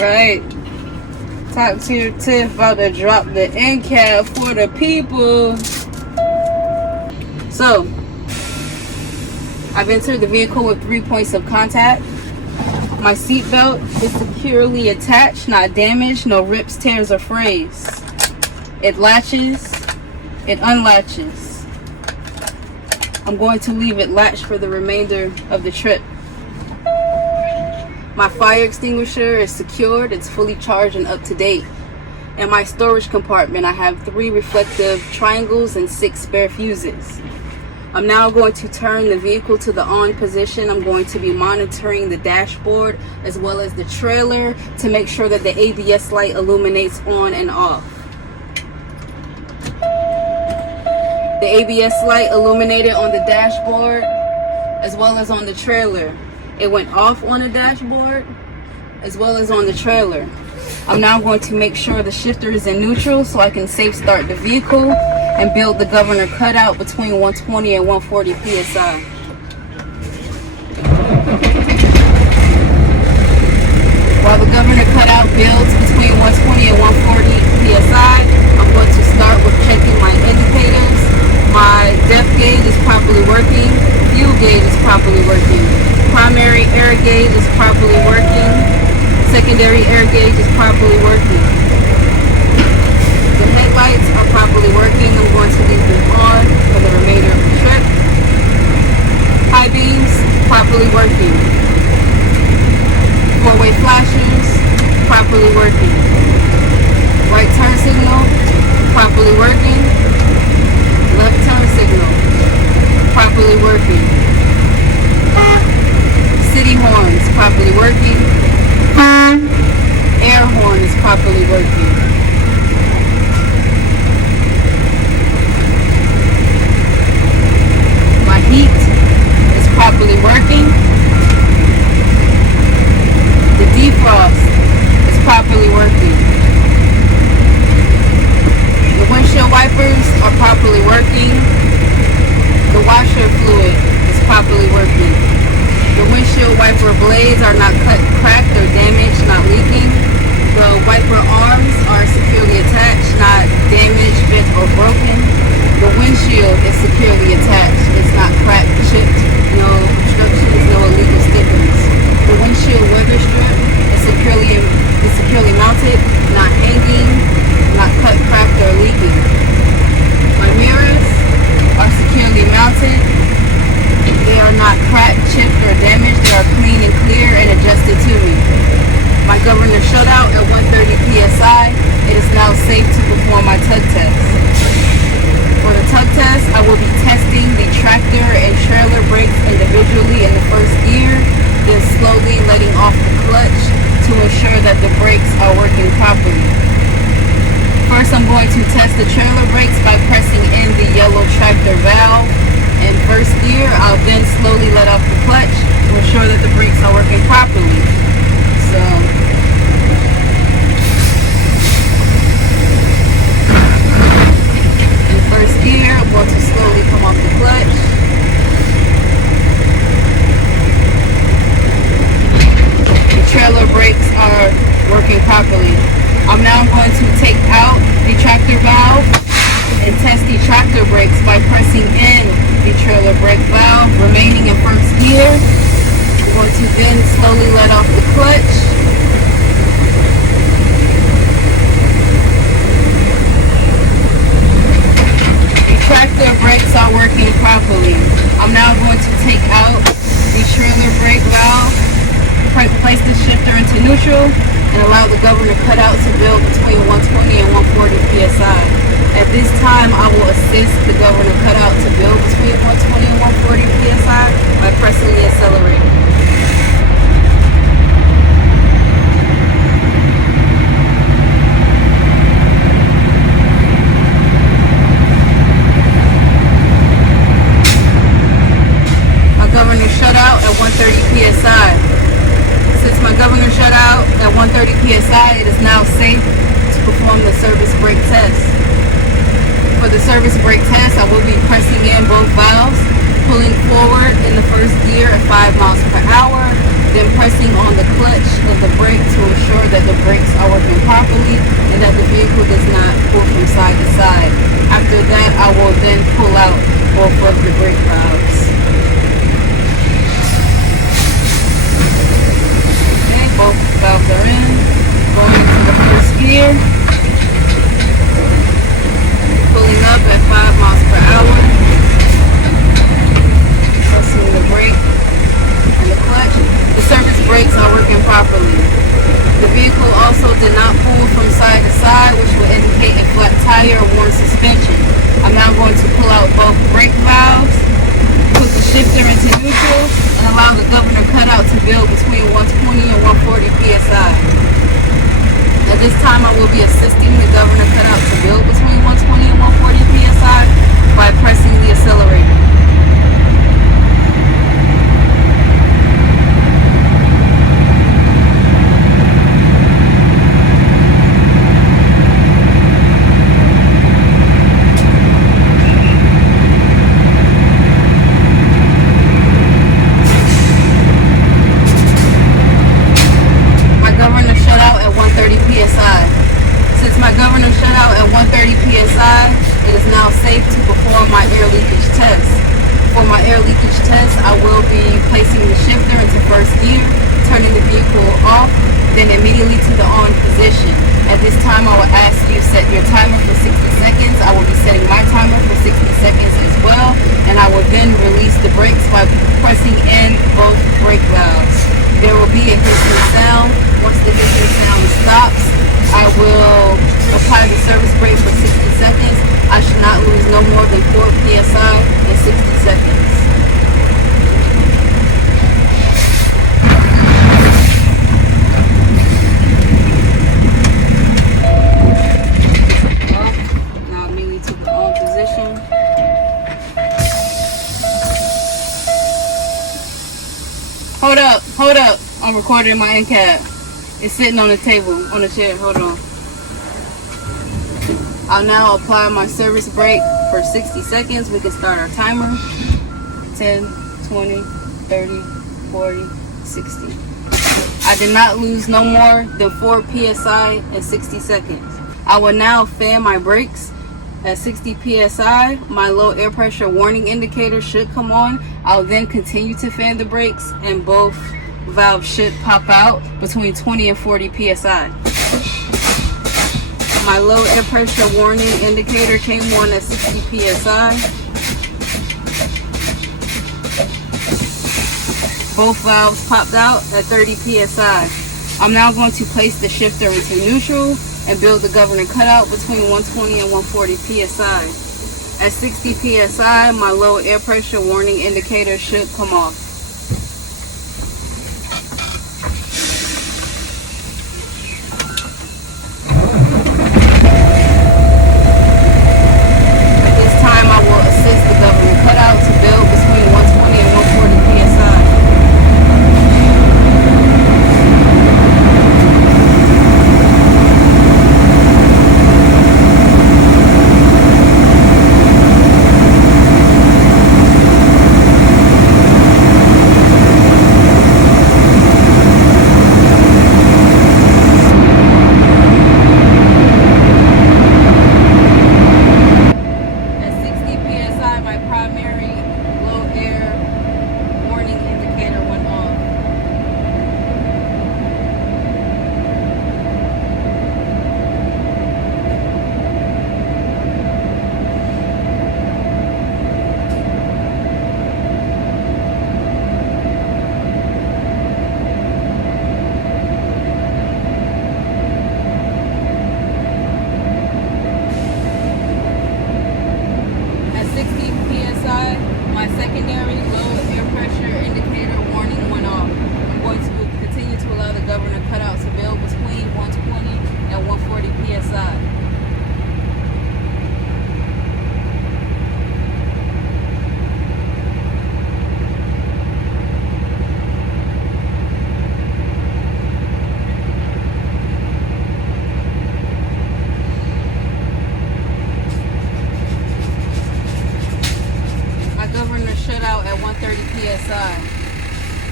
Right. Top tier tip, about to drop the end cap for the people. So, I've entered the vehicle with 3 points of contact. My seat belt is securely attached, not damaged, no rips, tears, or frays. It latches, it unlatches. I'm going to leave it latched for the remainder of the trip. My fire extinguisher is secured, it's fully charged and up to date. In my storage compartment, I have 3 reflective triangles and 6 spare fuses. I'm now going to turn the vehicle to the on position. I'm going to be monitoring the dashboard as well as the trailer to make sure that the ABS light illuminates on and off. The ABS light illuminated on the dashboard as well as on the trailer. It went off on the dashboard as well as on the trailer. I'm now going to make sure the shifter is in neutral so I can safe start the vehicle and build the governor cutout between 120 and 140 psi. While the governor cutout builds between 120 and 140 psi, I'm going to start with checking my indicators. My depth gauge is properly working. Fuel gauge is properly working. Primary air gauge is properly working. Secondary air gauge is properly working. The headlights are properly working. I'm going to leave them on for the remainder of the trip. High beams, properly working. Four-way flashers, properly working. Right turn signal, properly working. Left turn signal, properly working. City horns, properly working. Air horn is properly working. My heat is properly working. The defrost is properly working. The windshield wipers are properly working. The washer fluid is properly working. The windshield wiper blades are not cut, cracked, or damaged, not leaking. The wiper arms are securely attached, not damaged, bent, or broken. The windshield is securely attached. It's not cracked, chipped, no obstructions, no illegal stickers. The windshield weather strip is securely mounted, not hanging, not cut, cracked, or leaking. My mirrors are securely mounted. They are not cracked, chipped, or damaged. They are clean and clear and adjusted to me. My governor shut out at 130 psi. It is now safe to perform my tug test. For the tug test, I will be testing the tractor and trailer brakes individually in the first gear, then slowly letting off the clutch to ensure that the brakes are working properly. First, I'm going to test the trailer brakes by pressing in the yellow tractor valve. In first gear, I'll then slowly let off the clutch to ensure that the brakes are working properly. So, in first gear, I'm going to slowly come off the clutch. The trailer brakes are working properly. I'm now going to take out the tractor valve and test the tractor brakes by pressing in the trailer brake valve, remaining in first gear. I'm going to then slowly let off the clutch. The tractor brakes are working properly. I'm now going to take out the trailer brake valve, place the shifter into neutral, and allow the governor cutout to build between 120 and 140 psi. At this time, I will assist the governor cutout to build between 120 and 140 psi by pressing the accelerator. My governor shut out at 130 psi. Since my governor shut out at 130 psi, it is now safe to perform the service brake test. For the service brake test, I will be pressing in both valves, pulling forward in the first gear at 5 miles per hour, then pressing on the clutch of the brake to ensure that the brakes are working properly and that the vehicle does not pull from side to side. After that, I will then pull out both of the brake valves. Okay, both valves are in. Going into the first gear. Pulling up at 5 miles per hour. Pressing the brake and the clutch. The surface brakes are working properly. The vehicle also did not pull from side to side, which will indicate a flat tire or worn suspension. I'm now going to pull out both brake valves, put the shifter into neutral, and allow the governor cutout to build between 120 and 140 psi. At this time, I will be assisting the governor cutout to build between 120 and 140 psi by pressing the accelerator. Since my governor shut out at 130 psi, it is now safe to perform my air leakage test. For my air leakage test, I will be placing the shifter into first gear, turning the vehicle off, then immediately to the on position. At this time, I will ask you set your timer for 60 seconds. I will be setting my timer for 60 seconds as well, and I will then release the brakes by pressing in both brake valves. There will be a hissing sound. Once the hissing sound stops, I will apply the service brake for 60 seconds. I should not lose no more than 4 psi in 60 seconds. Now immediately to the on position. Hold up. I'm recording my end cap. It's sitting on the table, on the chair. Hold on. I'll now apply my service brake for 60 seconds. We can start our timer. 10, 20, 30, 40, 60. I did not lose no more than 4 psi in 60 seconds. I will now fan my brakes at 60 psi. My low air pressure warning indicator should come on. I'll then continue to fan the brakes and both valves should pop out between 20 and 40 psi. My low air pressure warning indicator came on at 60 psi. Both valves popped out at 30 psi. I'm now going to place the shifter into neutral and build the governor cutout between 120 and 140 psi. At 60 psi, my low air pressure warning indicator should come off.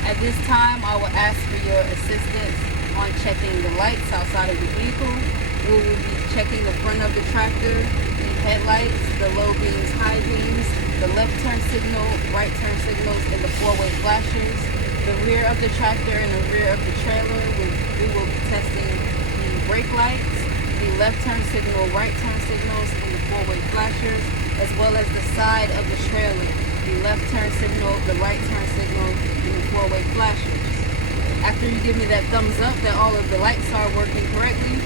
At this time, I will ask for your assistance on on checking the lights outside of the vehicle. We will be checking the front of the tractor, the headlights, the low beams, high beams, the left turn signal, right turn signals, and the four-way flashers. The rear of the tractor and the rear of the trailer, we will be testing the brake lights, the left turn signal, right turn signals, and the four-way flashers, as well as the side of the trailer, the left turn signal, the right turn signal, and the four-way flashers. After you give me that thumbs up that all of the lights are working correctly,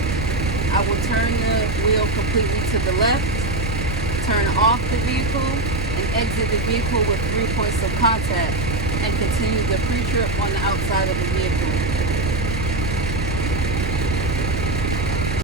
I will turn the wheel completely to the left, turn off the vehicle, and exit the vehicle with 3 points of contact, and continue the pre-trip on the outside of the vehicle.